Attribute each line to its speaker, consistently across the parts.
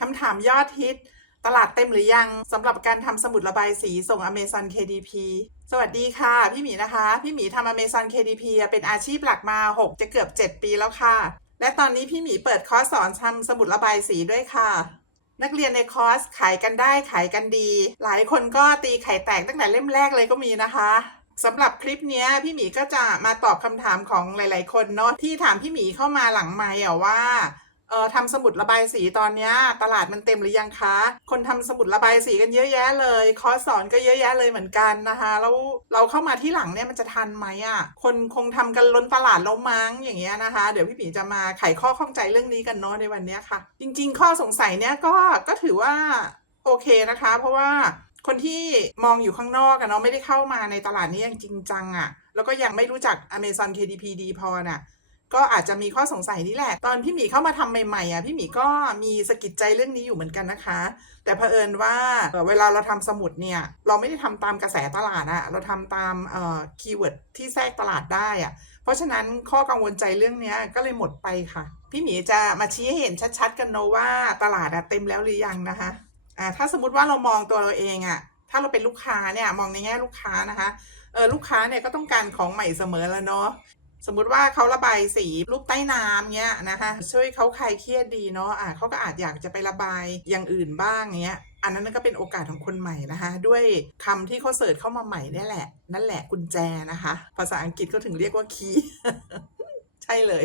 Speaker 1: คำถามยอดฮิต ตลาดเต็มหรือยังสำหรับการทำสมุดระบายสีส่ง Amazon KDP สวัสดีค่ะ พี่หมีนะคะ พี่หมีทำ Amazon KDP เป็นอาชีพหลักมา 6 จะเกือบ 7 ปีแล้วค่ะ และตอนนี้พี่หมีเปิดคอร์สสอนทำสมุดระบายสีด้วยค่ะ นักเรียนในคอร์สขายกันได้ขายกันดี หลายคนก็ตีไข่แตกตั้งแต่เล่มแรกเลยก็มีนะคะสำหรับคลิปนี้พี่หมีก็จะมาตอบคำถามของหลาย ๆ คนเนาะที่ถามพี่หมีเข้ามาหลังไมค์อะว่า เออทำสมุดระบายสีตอนนี้ตลาดมันเต็มหรือยังคะ คนทำสมุดระบายสีกันเยอะแยะเลยคอร์สสอนก็เยอะแยะเลยเหมือนกันนะคะแล้วเราเข้ามาที่หลังเนี่ยมันจะทันไหมอะคนคงทำกันล้นตลาดแล้วมั้งอย่างเงี้ยนะคะ เดี๋ยวพี่หมีจะมาไขข้อข้องใจเรื่องนี้กันเนาะในวันเนี้ยค่ะ จริง ๆ ข้อสงสัยเนี้ยก็ก็ถือว่าโอเคนะคะ เพราะว่าคนที่มองอยู่ข้างนอกอะเนาะไม่ได้เข้ามาในตลาดนี้อย่างจริงจังอะแล้วก็ยังไม่รู้จัก Amazon KDP ดีพอน่ะ ก็อาจจะมีข้อสงสัยนี่แหละ ตอนพี่หมีเข้ามาทำใหม่ๆอะพี่หมีก็มีสะกิดใจเรื่องนี้อยู่เหมือนกันนะคะ แต่เผอิญว่าเวลาเราทำสมุดเนี่ยเราไม่ได้ทำตามกระแสตลาดอะเราทำตามคีย์เวิร์ดที่แทรกตลาดได้อะเพราะฉะนั้นข้อกังวลใจเรื่องนี้ก็เลยหมดไปค่ะ พี่หมีจะมาชี้ให้เห็นชัดๆ กันเนอะว่าตลาดอะเต็มแล้วหรือยังนะคะอ่าถ้าสมมติว่าเรามองตัวเราเองอะถ้าเราเป็นลูกค้าเนี่ยมองในแง่ลูกค้านะคะเออลูกค้าเนี่ยก็ต้องการของใหม่เสมอแล้วเนาะ สมมุติว่าเขาระบายสีรูปใต้น้ำเนี้ยนะคะช่วยเขาคลายเครียดดีเนาะอะเขาก็อาจอยากจะไประบายอย่างอื่นบ้างเงี้ยอันนั้นก็เป็นโอกาสของคนใหม่นะคะ ด้วยคำที่เขาเสิร์ชเข้ามาใหม่นี่แหละ นั่นแหละกุญแจนะคะ ภาษาอังกฤษก็ถึงเรียกว่าคีย์ใช่เลย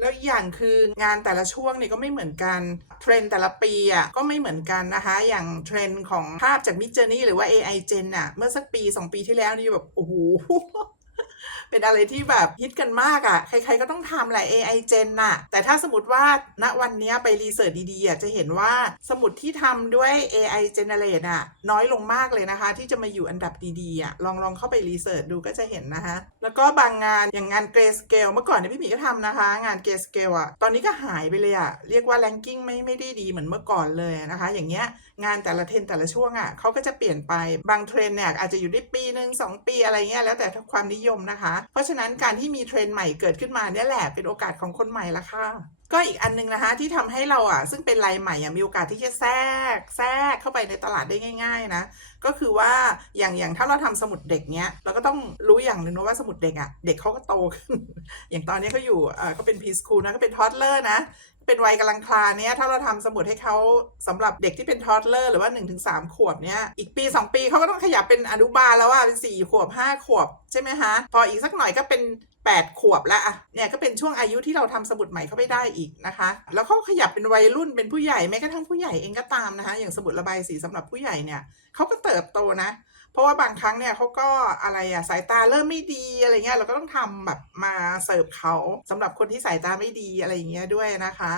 Speaker 1: แล้วอย่างคืองานแต่ละช่วงเนี่ยก็ไม่เหมือนกันเทรนด์แต่ละปีอะก็ไม่เหมือนกันนะคะ อย่างเทรนด์ของภาพจากมิจ j จ r นี่หรือว่า AI Gen อะเมื่อสักปี 2 ปีที่แล้วนี่แบบโอ้โห เป็นอะไรที่แบบฮิตกันมากอะ่ะ ใครๆก็ต้องทำแหละ AI Gen น่ะ แต่ถ้าสมมติว่าณวันนี้ไปรีเสิร์ชดีๆอะจะเห็นว่าสมุดที่ทำด้วย AI Generate อะน้อยลงมากเลยนะคะ ที่จะมาอยู่อันดับดีๆอะลองลองเข้าไปรีเสิร์ชดูก็จะเห็นนะคะ แล้วก็บางงานอย่างงาน Grayscale เมื่อก่อนเนี่ยพี่หมีก็ทำนะคะ งาน Grayscale อะตอนนี้ก็หายไปเลยอะเรียกว่า ranking ไม่ไม่ได้ดีเหมือนเมื่อก่อนเลยนะคะ อย่างเงี้ยงานแต่ละเทรนแต่ละช่วงอะเขาก็จะเปลี่ยนไปบางเทรนเนี่ยอาจจะอยู่ได้ปีหนึ่งสองปีอะไรเงี้ยแล้วแต่ความนิยมนะคะเพราะฉะนั้นการที่มีเทรนด์ใหม่เกิดขึ้นมาเนี่ยแหละเป็นโอกาสของคนใหม่ละค่ะก็อีกอันหนึงนะคะที่ทำให้เราอะซึ่งเป็นรายใหม่อะมีโอกาสที่จะแทรกแทรกเข้าไปในตลาดได้ง่าย ๆ นะ ก็คือว่าอย่างอย่างถ้าเราทำสมุดเด็กเนี้ยเราก็ต้องรู้อย่างหนึ่งนะว่าสมุดเด็กอะเด็กเขาก็โตขึ้น อย่างตอนนี้เขาอยู่อ่าเขาเป็นพีสคูลนะก็เป็นทอดเลอร์นะ เป็นวัยกำลังคลานเนี้ยถ้าเราทำสมุดให้เขาสำหรับเด็กที่เป็นทอดเลอร์หรือว่า 1-3 ขวบเนี้ยอีกปี 2 ปีเขาก็ต้องขยับเป็นอนุบาลแล้วว่าเป็น 4 ขวบ 5 ขวบ ใช่ไหมคะพออีกสักหน่อยก็เป็น 8 ขวบล้วอะเนี่ยก็เป็นช่วงอายุที่เราทำสมุดใหม่เข้าไปได้อีกนะคะ แล้วเขาขยับเป็นวัยรุ่นเป็นผู้ใหญ่แม้กระทั่งผู้ใหญ่เองก็ตามนะคะ อย่างสมุดระบายสีสำหรับผู้ใหญ่เนี่ยเขาก็เติบโตนะ เพราะว่าบางครั้งเนี่ยเขาก็อะไรอะสายตาเริ่มไม่ดีอะไรเงี้ยเราก็ต้องทำแบบมาเสิร์ฟเขาสำหรับคนที่สายตาไม่ดีอะไรอย่างเงี้ยด้วยนะคะ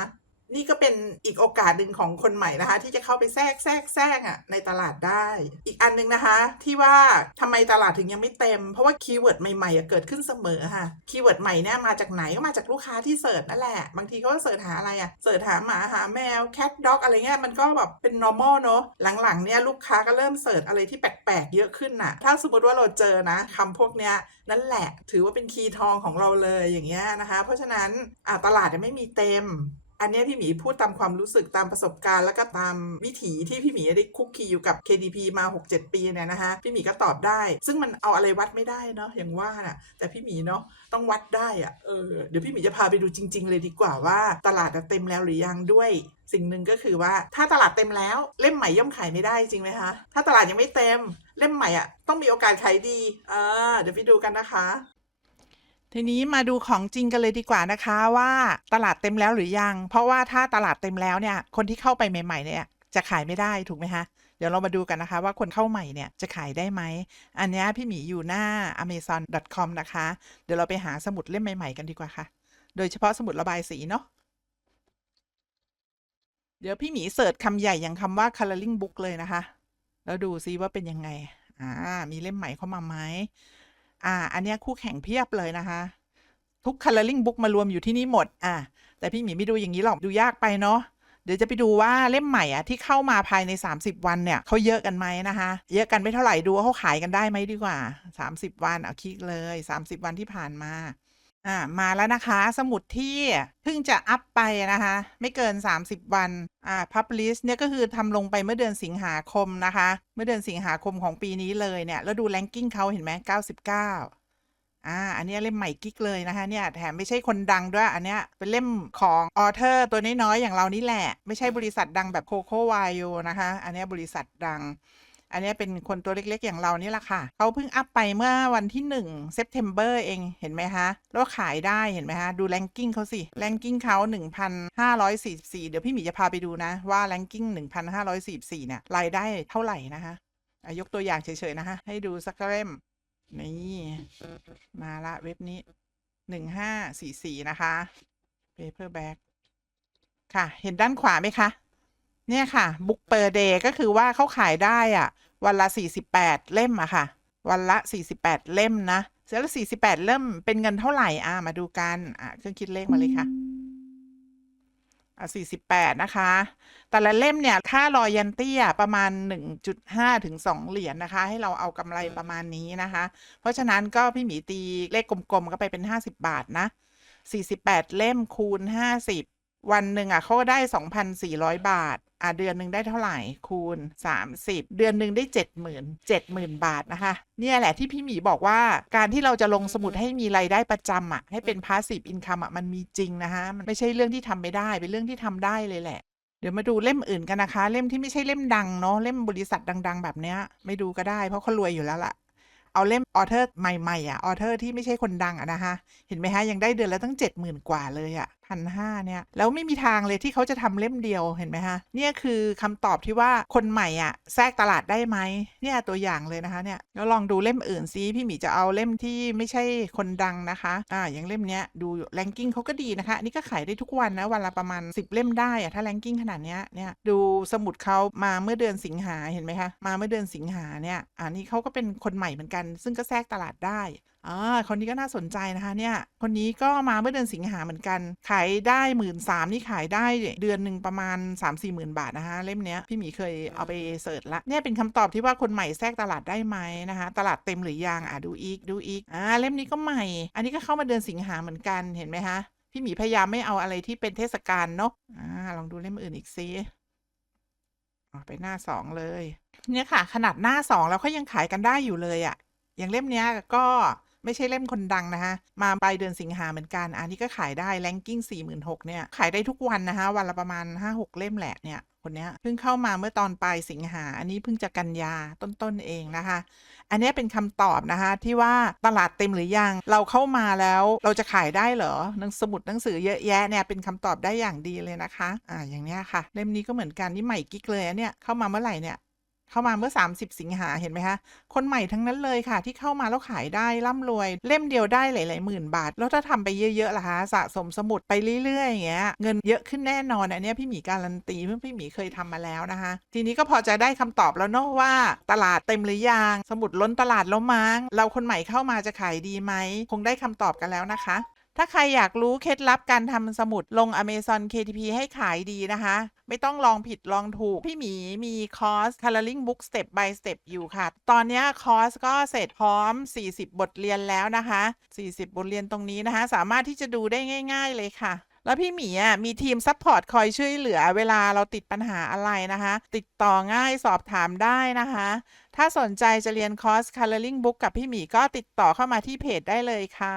Speaker 1: นี่ก็เป็นอีกโอกาสหนึ่งของคนใหม่นะคะ ที่จะเข้าไปแทรกแทรกแทรกอะในตลาดได้ อีกอันหนึงนะคะ ที่ว่าทำไมตลาดถึงยังไม่เต็ม เพราะว่าคีย์เวิร์ดใหม่ๆเกิดขึ้นเสมอค่ะคีย์เวิร์ดใหม่เนี่ยมาจากไหนก็มาจากลูกค้าที่เสิร์ชนั่นแหละ บางทีเขาก็เสิร์ชหาอะไรอะเสิร์ชหาหมาหาแมวแคทด็อกอะไรเงี้ยมันก็แบบเป็น normal เนอะหลังๆเนี่ยลูกค้าก็เริ่มเสิร์ชอะไรที่แปลกๆเยอะขึ้นน่ะ ถ้าสมมติว่าเราเจอนะคำพวกเนี้ยนั่นแหละ ถือว่าเป็นคีย์ทองของเราเลยอย่างเงี้ยนะคะ เพราะฉะนั้นอ่าตลาดยังไม่มีเต็ม อันนี้พี่หมีพูดตามความรู้สึกตามประสบการณ์ แล้วก็ตามวิถีที่พี่หมีได้คุกคีอยู่กับ KDP มา 6-7 ปีเนี่ยนะคะพี่หมีก็ตอบได้ ซึ่งมันเอาอะไรวัดไม่ได้เนาะอย่างว่าน่ะแต่พี่หมีเนาะต้องวัดได้อะเออเดี๋ยวพี่หมีจะพาไปดูจริง ๆ เลยดีกว่าว่าตลาดเต็มแล้วหรือยังด้วยสิ่งหนึ่งก็คือว่าถ้าตลาดเต็มแล้วเล่มใหม่ย่อมขายไม่ได้จริงไหมคะ ถ้าตลาดยังไม่เต็ม เล่มใหม่อะต้องมีโอกาสขายดีอ่าเดี๋ยวไปดูกันนะคะ ทีนี้มาดูของจริงกันเลยดีกว่านะคะว่าตลาดเต็มแล้วหรือยัง เพราะว่าถ้าตลาดเต็มแล้วเนี่ย คนที่เข้าไปใหม่ ๆ เนี่ย จะขายไม่ได้ถูกไหมคะเดี๋ยวเรามาดูกันนะคะว่าคนเข้าใหม่เนี่ยจะขายได้ไหม อันนี้พี่หมีอยู่หน้า amazon.com นะคะ เดี๋ยวเราไปหาสมุดเล่มใหม่ ๆ กันดีกว่าค่ะ โดยเฉพาะสมุดระบายสีเนาะ เดี๋ยวพี่หมีเสิร์ชคำใหญ่อย่างคำว่า coloring book เลยนะคะ แล้วดูซิว่าเป็นยังไง อ่า มีเล่มใหม่เข้ามาไหม อ่า อันเนี้ยคู่แข่งเพียบเลยนะคะ ทุก coloring book มารวมอยู่ที่นี่หมด อ่าแต่พี่หมีไม่ดูอย่างนี้หรอก ดูยากไปเนาะ เดี๋ยวจะไปดูว่าเล่มใหม่อะที่เข้ามาภายใน 30 วันเนี่ยเขาเยอะกันไหมนะคะ เยอะกันไม่เท่าไหร่ดูว่าเขาขายกันได้ไหมดีกว่า 30 วันเอาคลิกเลย 30 วันที่ผ่านมา อ่ามาแล้วนะคะ สมุดที่เพิ่งจะอัพไปนะคะ ไม่เกิน 30 วันอ่า publish เนี่ยก็คือทำลงไปเมื่อเดือนสิงหาคมนะคะ เมื่อเดือนสิงหาคมของปีนี้เลยเนี่ย แล้วดู ranking เขาเห็นไหม99อ่า อันนี้เล่มใหม่กิ๊กเลยนะคะเนี่ยแถมไม่ใช่คนดังด้วยอันเนี้ยเป็นเล่มของออเทอร์ตัวน้อยๆอย่างเรานี่แหละ ไม่ใช่บริษัทดังแบบโคโค่วายโยนะคะ อันนี้บริษัทดัง อันนี้เป็นคนตัวเล็กๆอย่างเรานี่แหละค่ะ เขาเพิ่งอัพไปเมื่อวันที่1 September เองเห็นไหมคะ แล้วขายได้เห็นไหมคะ ดู ranking เขาสิ ranking เขา1,544 เดี๋ยวพี่หมีจะพาไปดูนะ ว่า ranking 1,544เนี่ยรายได้เท่าไหร่นะคะอะยกตัวอย่างเฉยๆนะคะให้ดูสักเล่มนี่มาละเว็บนี้1544นะคะ paperback ค่ะ เห็นด้านขวาไหมคะ เนี่ยค่ะ book per day ก็คือว่าเขาขายได้อะวันละ 48 เล่มอะค่ะ วันละ 48 เล่มนะเสร็จแล้ว48 เล่มเป็นเงินเท่าไหร่อ่ามาดูกันอ่าเครื่องคิดเลขมาเลยค่ะอะ48 นะคะ แต่ละเล่มเนี่ย ค่ารอยันตี้อะประมาณ 1.5 ถึง 2 เหรียญนะคะ ให้เราเอากำไรประมาณนี้นะคะ เพราะฉะนั้นก็พี่หมีตีเลขกลมๆ ก็ไปเป็น 50 บาทนะ 48 เล่มคูณ 50 วันหนึ่งอะเขาก็ได้ 2,400 บาท อะเดือนหนึ่งได้เท่าไหร่คูณ 30 เดือนหนึ่งได้ 70,000 70,000 บาทนะคะ เนี่ยแหละที่พี่หมีบอกว่าการที่เราจะลงสมุดให้มีรายได้ประจำอะให้เป็น passive income อะมันมีจริงนะคะมันไม่ใช่เรื่องที่ทำไม่ได้เป็นเรื่องที่ทำได้เลยแหละเดี๋ยวมาดูเล่มอื่นกันนะคะ เล่มที่ไม่ใช่เล่มดังเนาะเล่มบริษัทดัง ๆ แบบเนี้ยไม่ดูก็ได้เพราะเขารวยอยู่แล้วล่ะ เอาเล่มออเทอร์ใหม่ๆอะออเทอร์ที่ไม่ใช่คนดังอะนะคะ เห็นไหมคะยังได้เดือนละตั้งเจ็ดหมื่นกว่าเลยอะพันห้าเนี่ย แล้วไม่มีทางเลยที่เขาจะทำเล่มเดียวเห็นไหมคะเนี่ยคือคำตอบที่ว่าคนใหม่อะแทรกตลาดได้ไหมเนี่ยตัวอย่างเลยนะคะเนี่ยแล้วลองดูเล่มอื่นซิพี่หมีจะเอาเล่มที่ไม่ใช่คนดังนะคะอ่าอย่างเล่มเนี้ยดูแรงกิ้งเขาก็ดีนะคะนี่ก็ขายได้ทุกวันนะวันละประมาณ 10 เล่มได้อะถ้าแรงกิ้งขนาดเนี้ยเนี่ยดูสมุดเขามาเมื่อเดือนสิงหาเห็นไหมคะมาเมื่อเดือนสิงหาเนี่ยอันนี้เขาก็เป็นคนใหม่เหมือนกัน ซึ่งก็แทรกตลาดได้ อ่าคนนี้ก็น่าสนใจนะคะเนี่ย คนนี้ก็มาเมื่อเดือนสิงหาเหมือนกัน ขายได้หมื่นสามนี่ขายได้เดือนหนึ่งประมาณ 3 4หมื่นบาทนะคะเล่มเนี้ยพี่หมีเคยเอาไปเสิร์ชละเนี่ยเป็นคำตอบที่ว่าคนใหม่แทรกตลาดได้ไหมนะคะ ตลาดเต็มหรือยังอะดูอีกดูอีกอ่าเล่มนี้ก็ใหม่ อันนี้ก็เข้ามาเดือนสิงหาเหมือนกันเห็นไหมคะพี่หมีพยายามไม่เอาอะไรที่เป็นเทศกาลเนาะอ่าลองดูเล่มอื่นอีกซิไปหน้าสองเลย เนี่ยค่ะ ขนาดหน้าสองแล้วเขายังขายกันได้อยู่เลยอะ่ะ อย่างเล่มเนี้ยก็ ไม่ใช่เล่มคนดังนะคะ มาปลายเดือนสิงหาเหมือนกัน อันนี้ก็ขายได้แรงกิ้ง4 6 0 0 0เนี่ย ขายได้ทุกวันนะคะ วันละประมาณ 5-6 เล่มแหละเนี่ยคนนี้เพิ่งเข้ามาเมื่อตอนปลายสิงหา อันนี้เพิ่งจะกันยาต้นๆเองนะคะ อันนี้เป็นคำตอบนะคะที่ว่าตลาดเต็มหรือยัง เราเข้ามาแล้วเราจะขายได้เหรอหนังสมุดหนังสือเยอะแยะเนี่ยเป็นคำตอบได้อย่างดีเลยนะคะ อ่าอย่างเนี้ยค่ะ เล่มนี้ก็เหมือนกันนี่ใหม่กิ๊กเลยเนี่ยเข้ามาเมื่อไหร่เนี่ย เข้ามาเมื่อ 30 สิงหาเห็นไหมคะ คนใหม่ทั้งนั้นเลยค่ะ ที่เข้ามาแล้วขายได้ร่ำรวย เล่มเดียวได้หลายๆหมื่นบาท แล้วถ้าทำไปเยอะๆล่ะคะสะสมสมุดไปเรื่อยๆอย่างเงี้ยเงินเยอะขึ้นแน่นอนอันนี้พี่หมีการันตีเพื่อพี่หมีเคยทำมาแล้วนะคะ ทีนี้ก็พอจะได้คำตอบแล้วเนาะว่า ตลาดเต็มหรือยัง สมุดล้นตลาดแล้วมั้งเราคนใหม่เข้ามาจะขายดีไหมคงได้คำตอบกันแล้วนะคะ ถ้าใครอยากรู้เคล็ดลับการทำสมุดลง Amazon KTP ให้ขายดีนะคะ ไม่ต้องลองผิดลองถูก พี่หมีมีคอร์ส Coloring Book Step by Step อยู่ค่ะ ตอนนี้คอร์สก็เสร็จพร้อม 40 บทเรียนแล้วนะคะ 40 บทเรียนตรงนี้นะคะ สามารถที่จะดูได้ง่าย ๆ เลยค่ะแล้วพี่หมีอะมีทีมซัพพอร์ตคอยช่วยเหลือเวลาเราติดปัญหาอะไรนะคะ ติดต่อง่ายสอบถามได้นะคะ ถ้าสนใจจะเรียนคอร์ส Coloring Book กับพี่หมีก็ติดต่อเข้ามาที่เพจได้เลยค่ะ